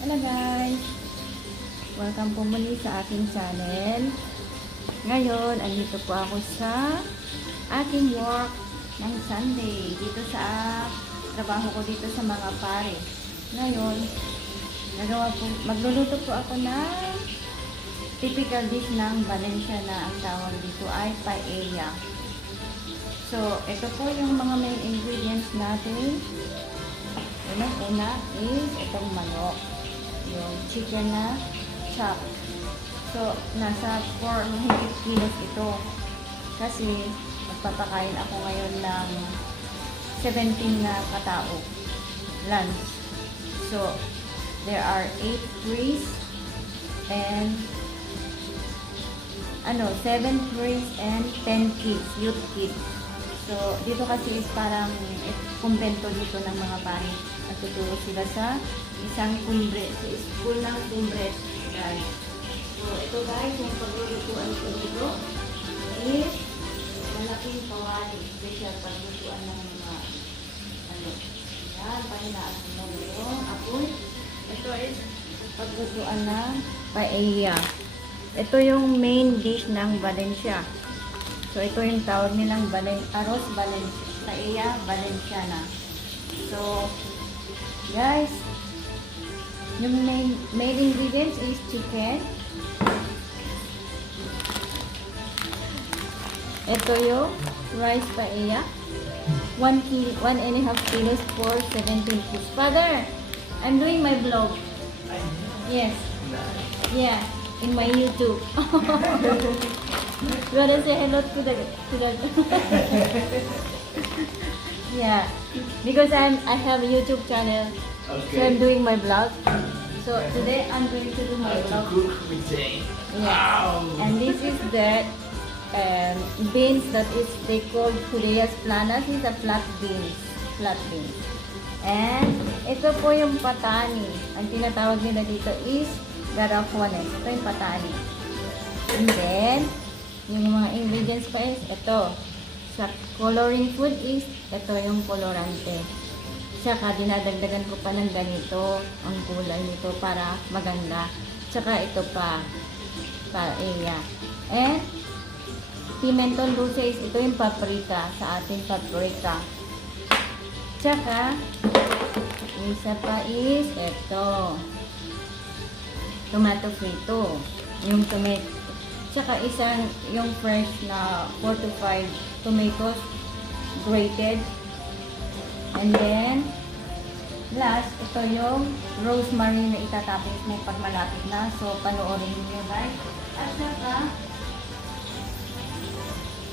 Hello guys! Welcome po muli sa aking channel. Ngayon, andito po ako sa aking work ng Sunday. Dito sa trabaho ko dito sa mga pare. Ngayon, magluluto po ako ng typical dish ng Valencia na ang tawag dito ay paella. So, ito po yung mga main ingredients natin. Una is itong manok. Yung chicken na chop. So, nasa 400 kilos ito. Kasi, magpapakain ako ngayon ng 17 na katao. Lunch. So, there are 8 trees and 7 trees and 10 kids, youth kids. So, dito kasi is parang kumbento dito ng mga pare. Natuturo sila sa isang kumbre. So, school ng kumbre, guys. So, ito guys, yung paglulutuan ko dito is malaking kawali. Special paglutuan ng mga yan, pahinaan mo yung apoy. Ito is paglutuan ng paella. Ito yung main dish ng Valencia. So, ito yung tawag nilang arroz Valencia, paella Valenciana. So, guys, yung main ingredients is chicken. Ito yung rice paella. 1.5 kilos for 17 kilos. Father, I'm doing my vlog. Yes. Yeah, in my YouTube. You wanna say hello to the yeah, because I have a YouTube channel, okay. So I'm doing my vlog. So today I'm going to do my vlog. Yeah, wow. And this is the beans that is they call Judeas planas. Is a flat beans. And ito po yung patani. Ang tinatawag nila dito is garrafones. Ito yung patani. And then yung mga ingredients pa is ito. Sa coloring food is ito yung colorante. Saka dinadagdagan ko pa ng ganito ang kulay nito para maganda. Saka ito pa paella. And pimentón dulce is ito yung paprika sa ating paprika. Saka isa pa is ito tomato frito. Yung tomato. Tsaka isang yung fresh na 4 to 5 tomatoes grated. And then last, ito yung rosemary na itatapos mo pag malapit na. So, panoorin niyo guys. At saka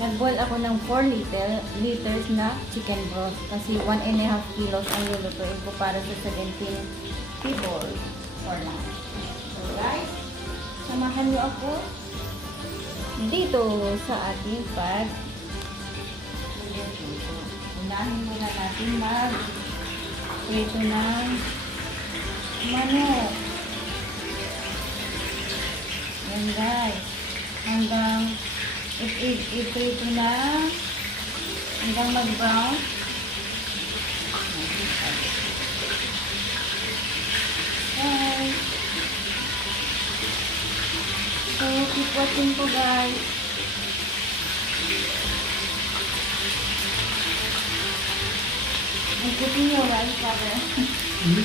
nag-boil ako ng 4 liters na chicken broth. Kasi 1.5 kilos ang lulutuin ko para sa 17 people for lunch. So guys, samahan niyo ako dito sa ating unahin muna natin prito ng manok. Yan guys. Hanggang i-prito na hanggang mag-brown. Guys. So, keep watching po guys. I'm cooking your rice, Father. And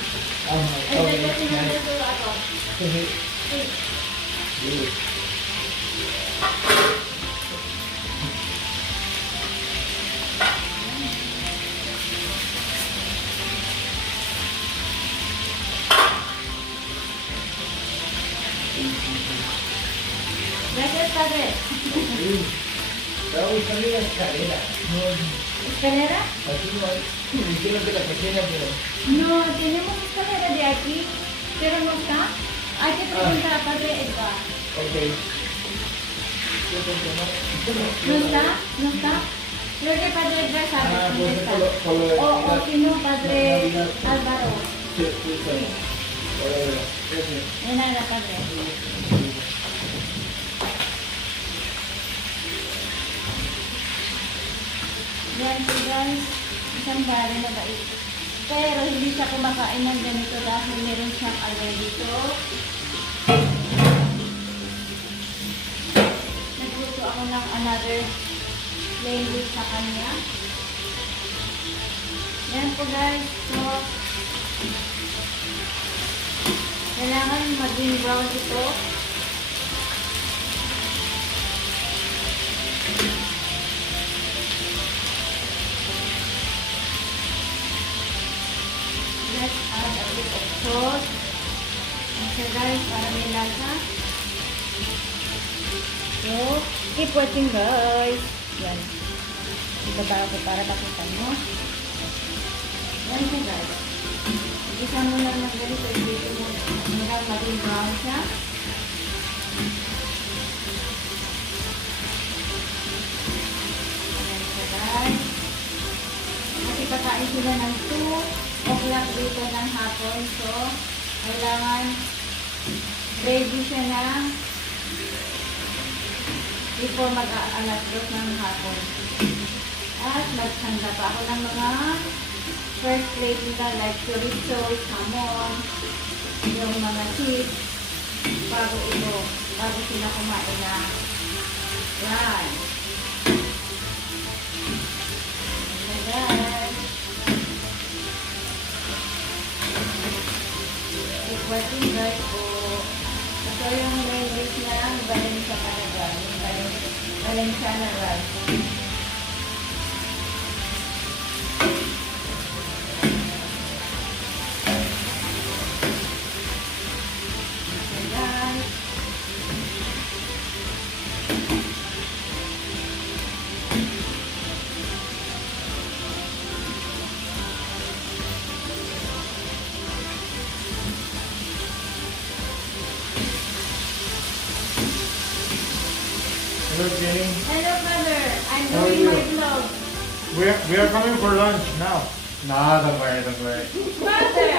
then what you want to do ako? Gracias, Padre. Vamos a salir a la escalera. ¿Escalera? Aquí no hay. Dijeron que la cocina, pero. No, tenemos escalera de aquí, pero no está. Hay que preguntar a Padre Edgar. Ok. ¿No está? ¿No está? Creo que Padre Edgar sabe dónde está. O si no, Padre Álvaro. Sí, sí, sí. De nada, Padre. Yan po guys, isang bari na Pero hindi siya kumakain ng ganito dahil meron siyang allergy. So, nagluto ako ng another plain with sa kanya. Yan po guys. So, kailangan maging brown ito. Let's add a bit of salt. Okay guys, para may lasa. So, keep watching guys. Yan. Ibaba ko para makita mo. Yan siya guys. Isa mo lang ng ganito. Ibigay mo hanggang maging brown siya. Yan siya guys. Kasi pakain sila ng 2 o'clock dito ng hapon. So, kailangan ready siya na before mag-alas 2 ng hapon. At maghanda pa ako ng mga first plate nila like chorizo, hamon, yung mga cheese bago sila kumain na yan. Ayan. Keep watching guys po. Ito yung mayonnaise na Valencia talaga. Valenciana rice. Hello, Jenny. Hello brother, I'm How are doing my you? vlog. We are coming for lunch now. Nah, don't worry, don't worry. Brother!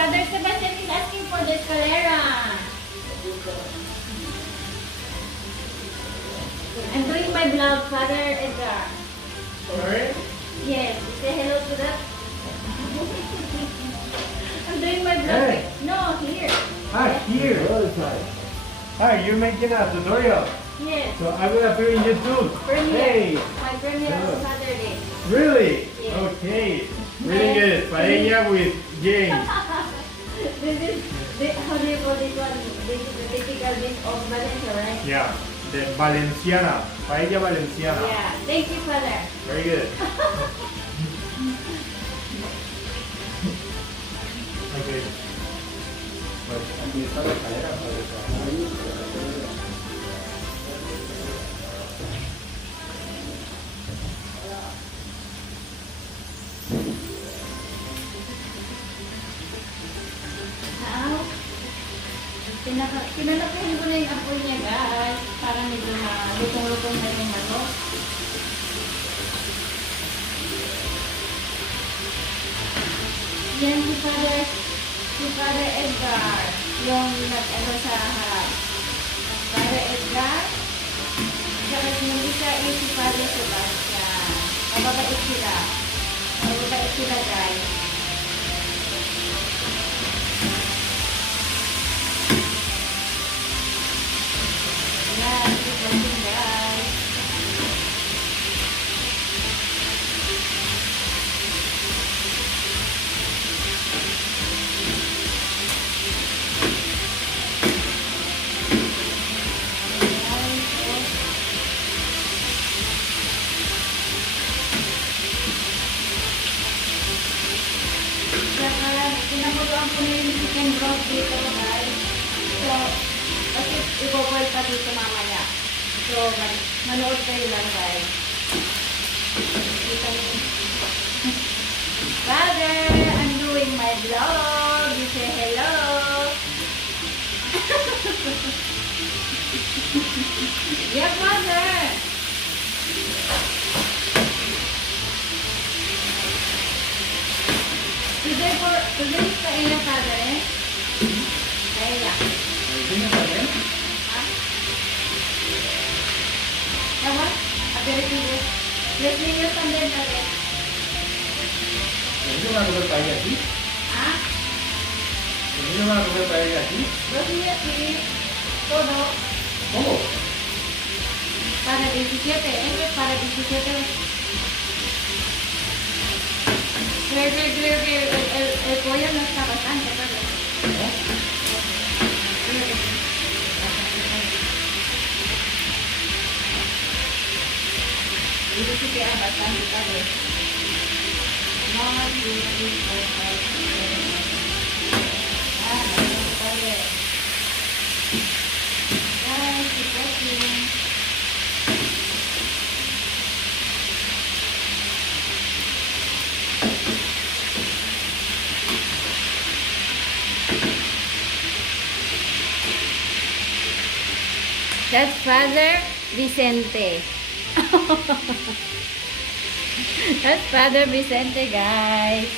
Father Sebastian is asking for the escalera. I'm doing my vlog, Father Edgar. Sorry? Yes, say hello to that. I'm doing my vlog. Hey. No, here. Hi, here. Hi, you're making a tutorial. Yes. So I will appear in YouTube. Premiere. Hey, My premiere Hello. on Saturday. really? Yes. Okay. Really good. Paella with James. This is, how do you call this one? This is the typical dish of Valencia, right? Yeah, the Valenciana. Paella Valenciana. Yeah. Thank you, Father. Very good. Okay. Pues aquí está la escalera. Now, pinalakihan ko na yung apoy niya, guys. Para medyo lutong-lutong na yung manok. Yan si Father Edgar, yung nag-ano sa harap. Father Edgar, saka yung isa is si Father Sebastian. Mababait sila. Mababait sila, guys. Yan, keep watching, guys. Pinaguluan ko na yung chicken broth dito, guys. So, kasi i-boil pa dito mamaya. So, manood kayo lang, guys. Kita niyo. Father, I'm doing my vlog. You say hello. Yeah, Father. Today's paella, Father. Paella. Hindi na pa rin? Huh? That one? Aperitivo. Let's make it también, Father. Hindi naman ako tayo aquí. Ah, Hindi naman ako tayo aquí. los días sí. Todo. Oo. Para 17. Eso es para 17. Creo que el pollo no está bastante, Father. Oh. Creo que sí. Dito sí queda bastante, Padre. 1, 2, 3, 4, 5, 6. Ah, no, Padre. Ay, qué fácil. That's Father Vicente. That's Father Vicente, guys.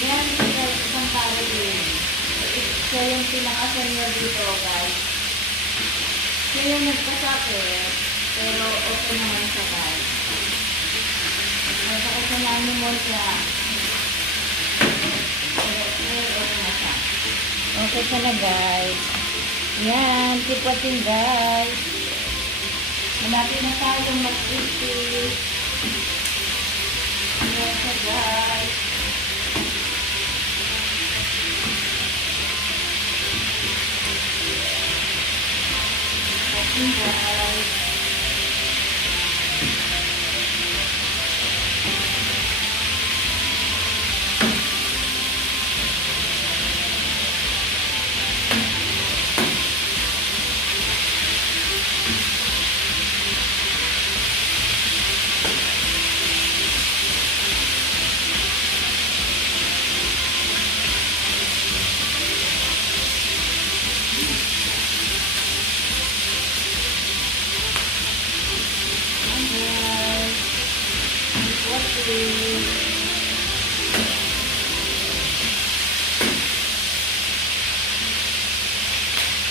Yan, guys, isang tao din. Siya yung pinaka-senior dito, guys. Siya yung nagpasakit, pero okay naman siya, guys. Nagpasakit siya na pneumonia. Pero okay na siya. Okay siya na, guys. Yan, keep watching, guys. Malapit na tayong mag-isip. Yan siya, guys. Guys.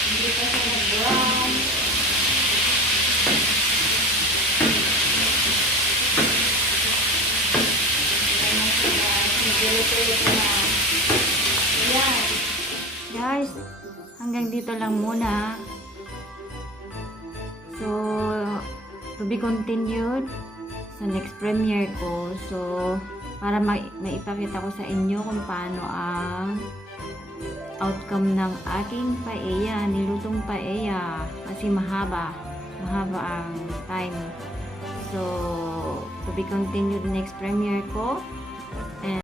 Hindi pa siya nag-brown. Ayan. Guys, hanggang dito lang muna. So, to be continued sa next premiere ko. So, para maipakita ko sa inyo kung paano ang outcome ng aking paella, nilutong paella. Kasi mahaba ang time. So, to be continued next premiere ko. And